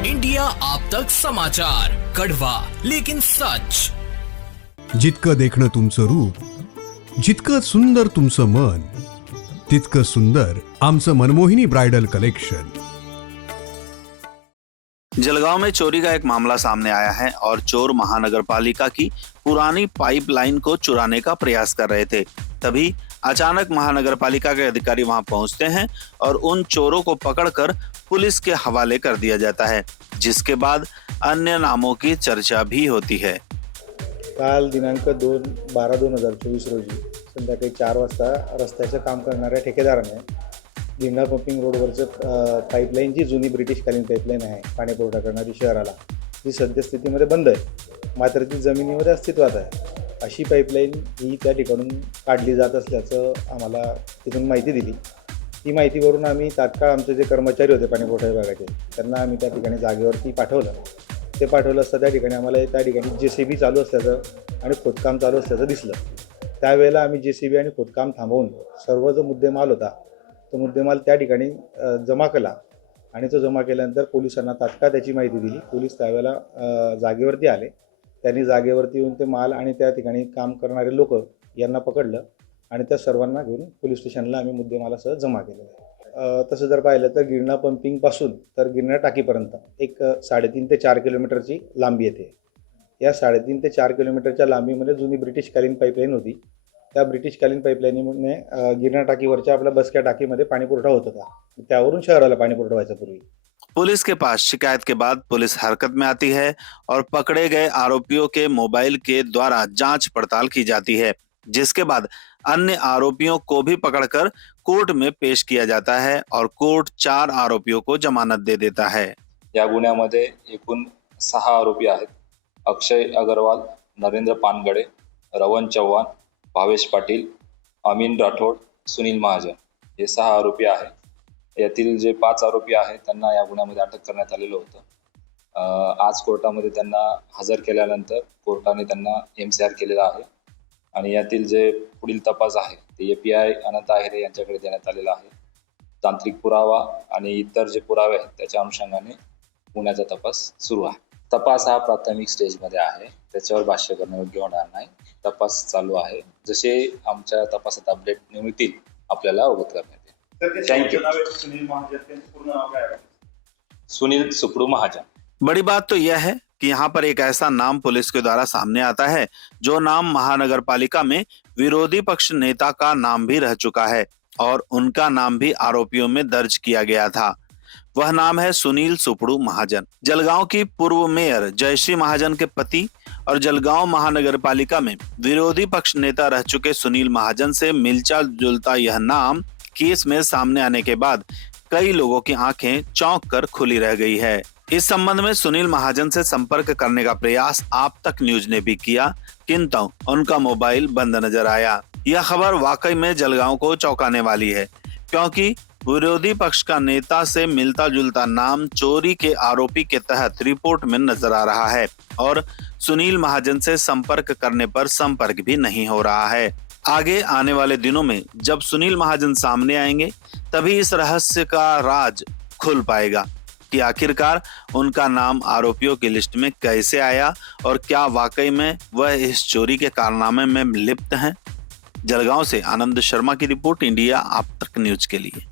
India आप तक समाचार, कड़वा लेकिन सच। जितकं देखणं तुमचं रूप, जितकं सुंदर तुमचं मन, तितकं सुंदर आमचं मनमोहिनी ब्राइडल कलेक्शन। जलगांव में चोरी का एक मामला सामने आया है और चोर महानगर पालिका की पुरानी पाइपलाइन को चुराने का प्रयास कर रहे थे। तभी अचानक महानगर पालिका के अधिकारी वहां पहुंचते हैं और उन चोरों को पकड़कर पुलिस के हवाले कर दिया जाता है, जिसके बाद अन्य नामों की चर्चा भी होती है। काल दिनांक 2/12/2024 रोजी संध्याकाळी 4 वाजता रस्त्याचं काम करणाऱ्या ठेकेदाराने गिरणा पंपिंग रोडवरचं पाईपलाईन जी जुनी ब्रिटिशकालीन पाईपलाईन आहे पाणी पुरवठा करणारी शहराला, जी सद्यस्थितीमध्ये बंद आहे मात्र ती जमिनीमध्ये अस्तित्वात आहे, अशी पाईपलाईन ही त्या ठिकाणून काढली जात असल्याचं आम्हाला तिथून माहिती दिली। ती माहितीवरून आम्ही तात्काळ आमचे जे कर्मचारी होते पाणी पुरवठा विभागाचे त्यांना आम्ही त्या ठिकाणी जागेवरती पाठवलं। ते पाठवलं असता त्या ठिकाणी आम्हाला त्या ठिकाणी JCB चालू असल्याचं आणि खोदकाम चालू असल्याचं दिसलं। त्यावेळेला आम्ही JCB आणि खोदकाम थांबवून सर्व जो मुद्देमाल होता तो मुद्देमाल त्या ठिकाणी जमा केला आणि तो जमा केल्यानंतर पोलिसांना तात्काळ त्याची माहिती दिली। पोलीस त्यावेळेला जागेवरती आले, त्यांनी जागेवरती येऊन ते माल आणि त्या ठिकाणी काम करणारे लोक यांना पकडलं आणि त्या सर्वांना घेऊन पोलीस स्टेशनला आम्ही मुद्देमालासह जमा केलेलं। तसं जर पाहिलं तर गिरणा पंपिंगपासून तर गिरणा टाकीपर्यंत एक 3.5 ते 4 किलोमीटरची लांबी येते। या 3.5 ते 4 किलोमीटरच्या लांबीमध्ये जुनी ब्रिटिशकालीन पाईपलाईन होती। त्या ब्रिटिशकालीन पाईपलाईनने गिरणा टाकीवरच्या आपल्या बसक्या टाकीमध्ये पाणी पुरवठा होत होता, त्यावरून शहराला पाणी पुरवठा व्हायचा पूर्वी। पुलिस के पास शिकायत के बाद पुलिस हरकत में आती है और पकड़े गए आरोपियों के मोबाइल के द्वारा जांच पड़ताल की जाती है, जिसके बाद अन्य आरोपियों को भी पकड़कर कोर्ट में पेश किया जाता है और कोर्ट 4 आरोपियों को जमानत दे देता है। या गुन्ह्यामध्ये एकूण 6 आरोपी आहेत। अक्षय अग्रवाल, नरेंद्र पानगडे, रवन चव्हाण, भावेश पाटील, अमीन राठोड, सुनील महाजन हे 6 आरोपी आहेत। यातील जे 5 आरोपी आहेत त्यांना या गुन्ह्यामध्ये अटक करण्यात आलेलं होतं। आज कोर्टामध्ये त्यांना हजर केल्यानंतर कोर्टाने त्यांना MCR केलेला आहे आणि यातील जे पुढील तपास आहे ते API अनंत आहेरे यांच्याकडे देण्यात आलेला आहे। तांत्रिक पुरावा आणि इतर जे पुरावे आहेत त्याच्या अनुषंगाने गुन्ह्याचा तपास सुरू आहे। तपास हा प्राथमिक स्टेजमध्ये आहे, त्याच्यावर भाष्य करणं योग्य होणार नाही। तपास चालू आहे, जसे आमच्या तपासात अपडेट मिळतील आपल्याला अवगत करण्यात येईल। थँक्यू। सुनील सुपड़ू महाजन। बड़ी बात तो यह है कि यहाँ पर एक ऐसा नाम पुलिस के द्वारा सामने आता है जो नाम महानगर पालिका में विरोधी पक्ष नेता का नाम भी रह चुका है और उनका नाम भी आरोपियों में दर्ज किया गया था। वह नाम है सुनील सुपड़ू महाजन। जलगांव की पूर्व मेयर जयश्री महाजन के पति और जलगांव महानगर पालिका में विरोधी पक्ष नेता रह चुके सुनील महाजन से मिलता जुलता यह नाम केस में सामने आने के बाद कई लोगों की आंखें चौंक कर खुली रह गई है। इस संबंध में सुनील महाजन से संपर्क करने का प्रयास आप तक न्यूज ने भी किया, किंतु उनका मोबाइल बंद नजर आया। यह खबर वाकई में जलगांव को चौंकाने वाली है, क्योंकि विरोधी पक्ष का नेता से मिलता जुलता नाम चोरी के आरोपी के तहत रिपोर्ट में नजर आ रहा है और सुनील महाजन से संपर्क करने पर संपर्क भी नहीं हो रहा है। आगे आने वाले दिनों में जब सुनील महाजन सामने आएंगे तभी इस रहस्य का राज खुल पाएगा कि आखिरकार उनका नाम आरोपियों की लिस्ट में कैसे आया और क्या वाकई में वह इस चोरी के कारनामे में लिप्त हैं। जलगांव से आनंद शर्मा की रिपोर्ट, इंडिया आप तक न्यूज के लिए।